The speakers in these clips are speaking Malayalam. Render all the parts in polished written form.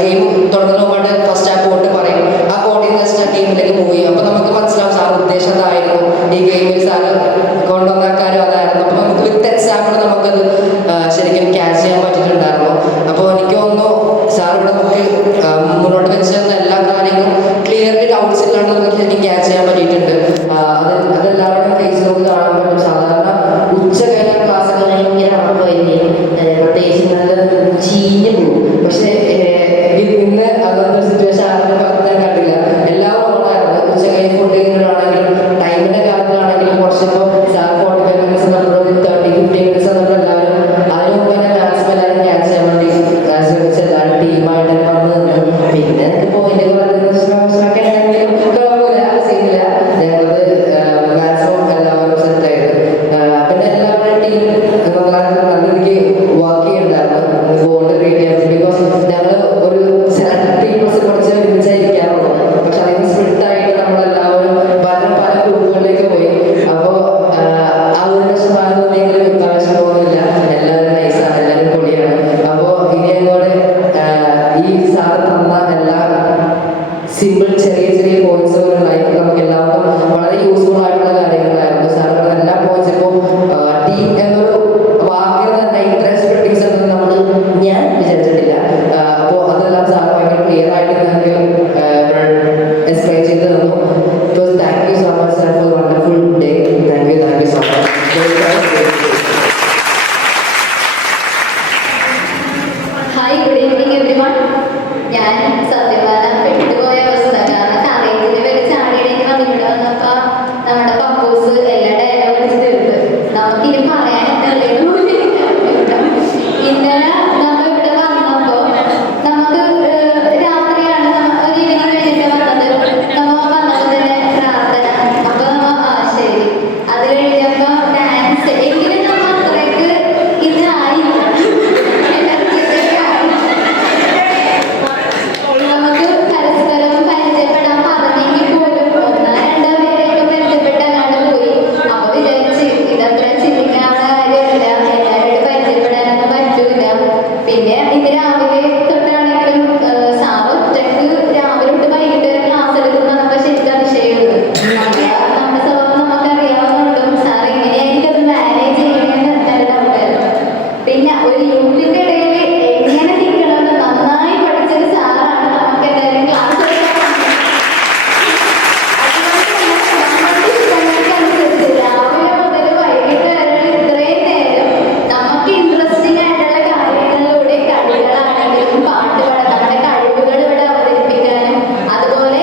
ഗെയിം തുടങ്ങുന്ന മുമ്പായിട്ട് ഫസ്റ്റ് ആ കോഡ് പറയും. ആ കോഡിൽ നിന്ന് ഹായ്, ഗുഡ് ഈവനിങ് എവരിവൺ. ഞാൻ സത്യപാല പെട്ടുപോയ അവസ്ഥ. കാരണം കറിയത്തിൽ വരെ ചാടിയിടേക്ക് വന്നിവിടെ വന്നപ്പോൾ നമ്മുടെ പപ്പോസ് എല്ലാ ഡയലോഗ് അടിച്ച് തീർത്ത്. നമുക്കിനി പറയാൻ ഇന്നലെ നമ്മൾ ഇവിടെ വന്നപ്പോൾ നമുക്ക് രാത്രിയാണ് ഒരു ഈവനിങ് കഴിഞ്ഞിട്ട് വന്നത്. നമ്മൾ വന്നപ്പോൾ തന്നെ പ്രാർത്ഥന. അപ്പോൾ നമ്മൾ ശരി, അത് കഴിഞ്ഞപ്പോൾ ഡാൻസ്. എങ്കിലും നമ്മൾ അത്രയ്ക്ക് ഇതായി നമുക്ക് പരസ്പരം പരിചയപ്പെടാൻ പറഞ്ഞെങ്കിൽ പോലും ഒന്നോ രണ്ടോ പേരെയൊക്കെ പരിചയപ്പെട്ടാണ് പോയി. അപ്പൊ വിചാരിച്ച് ഇതത്ര ചിന്തിക്കാനുള്ള കാര്യമില്ല, എല്ലാവരോടും പരിചയപ്പെടാനൊന്നും പറ്റൂല. പിന്നെ ഇന്ന് രാവിലെ തൊട്ടാണെങ്കിലും സാറ് ഒറ്റക്ക് രാവിലെ തൊട്ട് വൈകിട്ട് വരെ ക്ലാസ് എടുക്കുന്ന നമ്മൾ ശരിക്കും അതിശയുള്ളൂ. നമ്മുടെ സ്വഭാവം നമുക്കറിയാവുന്നുണ്ടും സാർ എങ്ങനെയായിരിക്കും അത് മാനേജ് ചെയ്യണമെന്ന് നല്ല ഡൗട്ടായിരുന്നു. പിന്നെ ഒരു യൂണിറ്റിന്റെ ഇടയിൽ എങ്ങനെ നിൽക്കണമെന്ന് നന്നായി പഠിച്ചൊരു സാറാണ് നമുക്ക് എല്ലാവരും ക്ലാസ് നമ്മുടെ ഇഷ്ടങ്ങൾക്കനുസരിച്ച് രാവിലെ മുതൽ വൈകിട്ട് വരെ ഇത്രയും നേരം നമുക്ക് ഇൻട്രസ്റ്റിംഗ് ആയിട്ടുള്ള കാര്യങ്ങളിലൂടെ കളികളാണെങ്കിലും പാട്ട് പാടാൻ നമ്മുടെ കഴിവുകൾ ഇവിടെ അവതരിപ്പിക്കാനും അതുപോലെ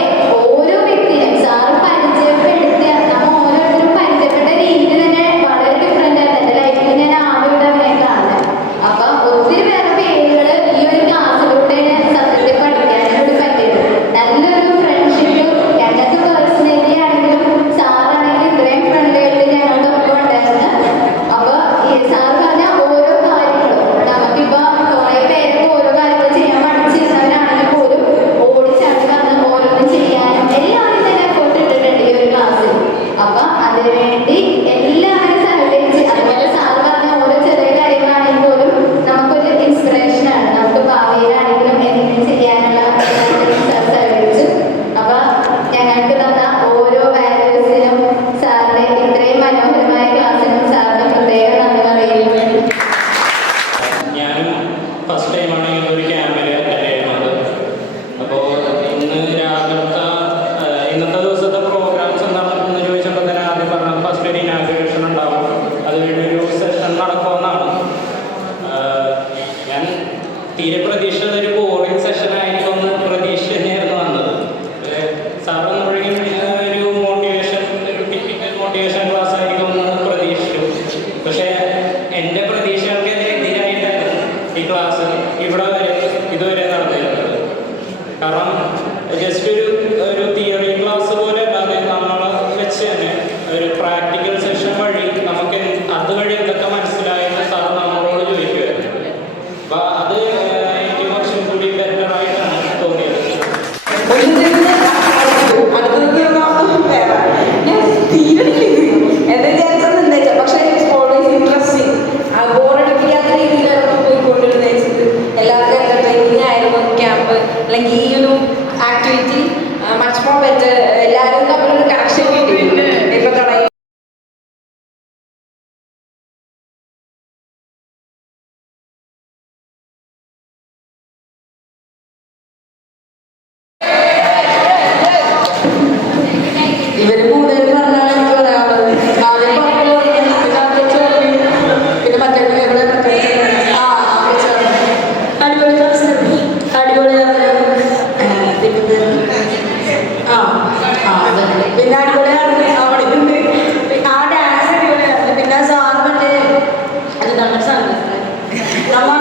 ഓരോ വ്യക്തിയും സാറ് പരിചയപ്പെടുത്തിയ നമ്മൾ ഓരോരുത്തരും പരിചയപ്പെട്ട രീതി തന്നെ വളരെ ഡിഫറെന്റ് ആണ്. എൻ്റെ ലൈഫിൽ ഞാൻ ആദ്യമായിട്ടാണ് കാണുന്നത്. അപ്പൊ ഒത്തിരി പേരുടെ പേരുകൾ ഈ ഒരു ക്ലാസ്സിലൂടെ സത്യത്തിൽ പഠിക്കാനോട് പറ്റിയത് നല്ലൊരു ഫ്രണ്ട്ഷിപ്പ് ഞങ്ങൾക്ക് പേഴ്സണലി ആണെങ്കിലും സാറാണെങ്കിലും ഇത്രയും ഫ്രണ്ട്ലി ആയിട്ട് ഞങ്ങളുടെ ഒപ്പം ഉണ്ടായിരുന്നു. അപ്പൊ ഈ സാർ പറഞ്ഞ ഓരോ കാര്യങ്ങളും നമുക്കിപ്പോ കുറെ പേരൊക്കെ ഓരോ കാര്യങ്ങൾ ചെയ്യാൻ പഠിച്ചിരുന്നവരാണെങ്കിൽ പോലും ഓടിച്ചാടി വന്ന് ഓരോന്നും ചെയ്യാനും എല്ലാവരും തന്നെ എഫോർട്ട് ഇട്ടിട്ടുണ്ട് ഈ ഒരു ക്ലാസ്സിൽ. അപ്പൊ അതിനുവേണ്ടി എല്ലാവരും സഹകരിച്ച് അതുപോലെ സാർ പറഞ്ഞ ഓരോ ചെറിയ കാര്യങ്ങളാണെങ്കിൽ പോലും നമുക്കൊരു ഇൻസ്പിറേഷനാണ്. നമുക്ക് ഭാവിയിലാണെങ്കിലും എന്തെങ്കിലും ചെയ്യാനുള്ള സാർ സഹകരിച്ചു. അപ്പൊ ഞങ്ങൾക്ക് തന്ന ഓരോ വാല്യൂസിനും സാറിന്റെ ഇത്രയും മനോഹരമായ ക്ലാസ്സിനും സാറിന് പ്രത്യേകം നന്ദി പറയുന്നു. ഞാനും ഫസ്റ്റ് ടൈമാണ് ഇങ്ങനെ ഒരു ക്യാമ്പിൽ അറ്റൻഡ് ചെയ്യുന്നത്. അപ്പോൾ ഇന്നത്തെ ദിവസത്തെ പ്രോഗ്രാംസ് എന്താണെന്ന് ചോദിച്ചപ്പോൾ തന്നെ ആദ്യം പറഞ്ഞത് ഫസ്റ്റ് ഒരു ഇനാഗുറേഷൻ ഉണ്ടാവും, അത് കഴിഞ്ഞ് ഒരു സെഷൻ നടക്കുമെന്നാണ്. ഞാൻ തീരെ പ്രതീക്ഷിച്ചത് ഒരു ബോറിംഗ് സെഷൻ ആയിരിക്കും എന്ന് പ്രതീക്ഷ തന്നെയായിരുന്നു വന്നത്. സാർ വന്നപ്പോഴേക്കും ഒരു മോട്ടിവേഷൻ, ഒരു ടിപ്പിക്കൽ മോട്ടിവേഷൻ ക്ലാസ് ആയിരിക്കും എന്ന് പ്രതീക്ഷിച്ചു. പക്ഷേ എൻ്റെ പ്രതീക്ഷകൾക്ക് എതിരായിട്ടായിരുന്നു ഈ ക്ലാസ് ഇതുവരെ നടന്നിരുന്നത്. കാരണം ജസ്റ്റ് ഒരു തിയറി ക്ലാസ് പോലെ അല്ലാതെ നമ്മളെ വെച്ച് തന്നെ ഒരു പ്രാക്ടിക്കൽ സെഷൻ വഴി നമുക്ക് അതുവഴി എന്തൊക്കെ മനസ്സിലായെന്ന് സാർ നമ്മളോട് ചോദിക്കുമായിരുന്നു. അപ്പം അത് എനിക്ക് കുറച്ചും കൂടി ബെറ്റർ ആയിട്ടാണ് തോന്നിയത്. പക്ഷേ ഓൾവേസ് ഇൻട്രസ്റ്റിംഗ്, ബോറടിപ്പിക്കാത്ത രീതിയിലാണ് പോയിക്കൊണ്ടിരുന്നത്. എല്ലാവർക്കും എന്റർടൈനിങ് ആയിരുന്നു ക്യാമ്പ്, അല്ലെങ്കിൽ ഈ ഒരു ആക്ടിവിറ്റി മച്ച് മോർ ബെറ്റർ. എല്ലാവരും തമ്മിലൊരു കണക്ഷൻ കിട്ടിയിട്ടുണ്ട്. ഇപ്പൊ തുടങ്ങി ഇവര് കൂടുതൽ പറഞ്ഞാൽ എനിക്ക് പറയാനുള്ളത് ആദ്യം പറഞ്ഞു പിന്നെ മറ്റേ ഇവിടെ അടിപൊളി ക്ലാസ്, അടിപൊളിയാണ്. പിന്നെ അടിപൊളിയാണ് അവിടെ നിന്ന് ആ ഡാൻസ് അടിപൊളിയായിരുന്നു. പിന്നെ സാർ മറ്റേ അത് നമ്മുടെ സാധനം നമ്മ